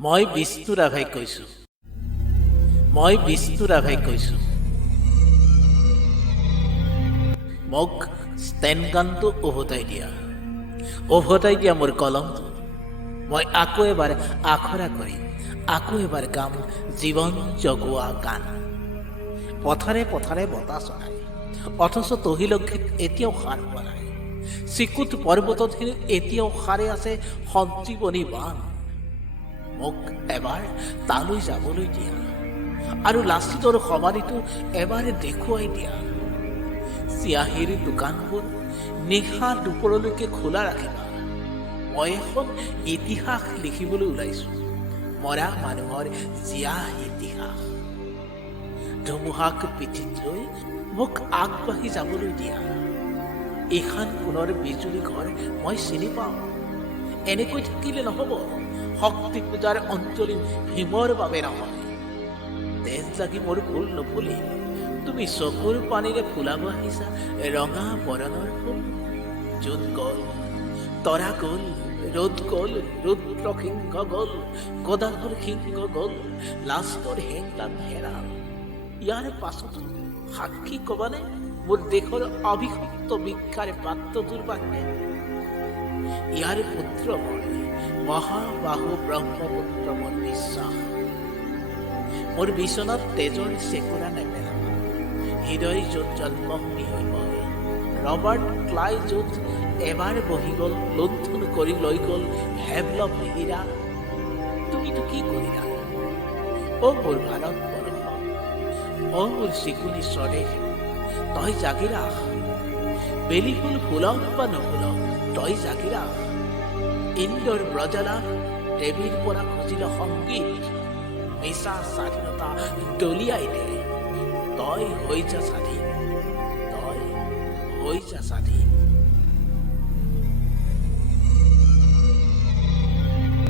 মই বিষ্ণু ৰাভাই কৈছোঁ। মোক ষ্টেন গানটো উভতাই দিয়া মোৰ কলমটো। মই আকৌ এবাৰ আখৰা কৰিম, আকৌ এবাৰ গাম জীৱন জগোৱা গান। পথাৰে পথাৰে বতাহ চৰাই, অথচ তহিলক্ষীত এতিয়াও সাৰ পোৱা নাই। চিকুট পৰ্বতত এতিয়াও সাৰে আছে সঞ্জীৱনী বান। মোক এবাৰ তালৈ যাবলৈ দিয়া আৰু লাচিতৰ সমাধিটো এবাৰ দেখুৱাই দিয়া। চিয়াহীৰ দোকানবোৰ নিশা দুপৰলৈকে খোলা ৰাখিবা। মই এখন ইতিহাস লিখিবলৈ ওলাইছোঁ, মৰা মানুহৰ জীয়া ইতিহাস। ধুমুহাক পিঠিত লৈ মোক আগবাঢ়ি যাবলৈ দিয়া। এইখন পুনৰ বিজুলী ঘৰ মই চিনি পাওঁ। এনেকৈ থাকিলে নহ'ব। শক্তি পূজাৰ অঞ্জলি ভীমৰ বাবে নহয়। তেজ লাগি মোৰ ফুল নুফুলি, তুমি চকুৰ পানীৰে ফুলাব আহিছা ৰঙা বৰণৰ ফুল। জোন গ'ল, তৰা গ'ল, ৰ'দ গ'ল, ৰুদ্ৰ সিংহ গ'ল, গদাধৰ সিংহ গ'ল, লাষ্টৰ হেংদাম হেৰাল। ইয়াৰ পাছতো সাক্ষী ক'বানে মোৰ দেশৰ অভিশপ্ত ভিক্ষাৰ পাত্ৰটোৰ বাহিৰে? ইয়াৰ পুত্ৰ মই, মহাবাহু ব্ৰহ্মপুত্ৰ মোৰ বিশ্বাস। মোৰ বিচনাত তেজৰ চেকুৰা নেপেলাবা। হৃদয় য'ত জন্মভূমি হৈ মই, ৰবাৰ্ট ক্লাই য'ত এবাৰ বহি গ'ল, লুণ্ঠন কৰি লৈ গ'ল হেবলক হীৰা। তুমিতো কি কৰিলা? অ' মোৰ ভাৰতবৰ্ষ, অ' মোৰ চিকুনি স্বদেশ, তই জাগি ৰাখ। বেলি ফুল ফুলক বা নুফুলক, তই জাগি ৰাখ। ইন্দ্ৰৰ ব্ৰজলাভ দেৱীৰ পৰা খুজিল সংগীত। মিছা স্বাধীনতা দলিয়াই দে। তই হৈ যা স্বাধীন, তই হৈ যা স্বাধীন।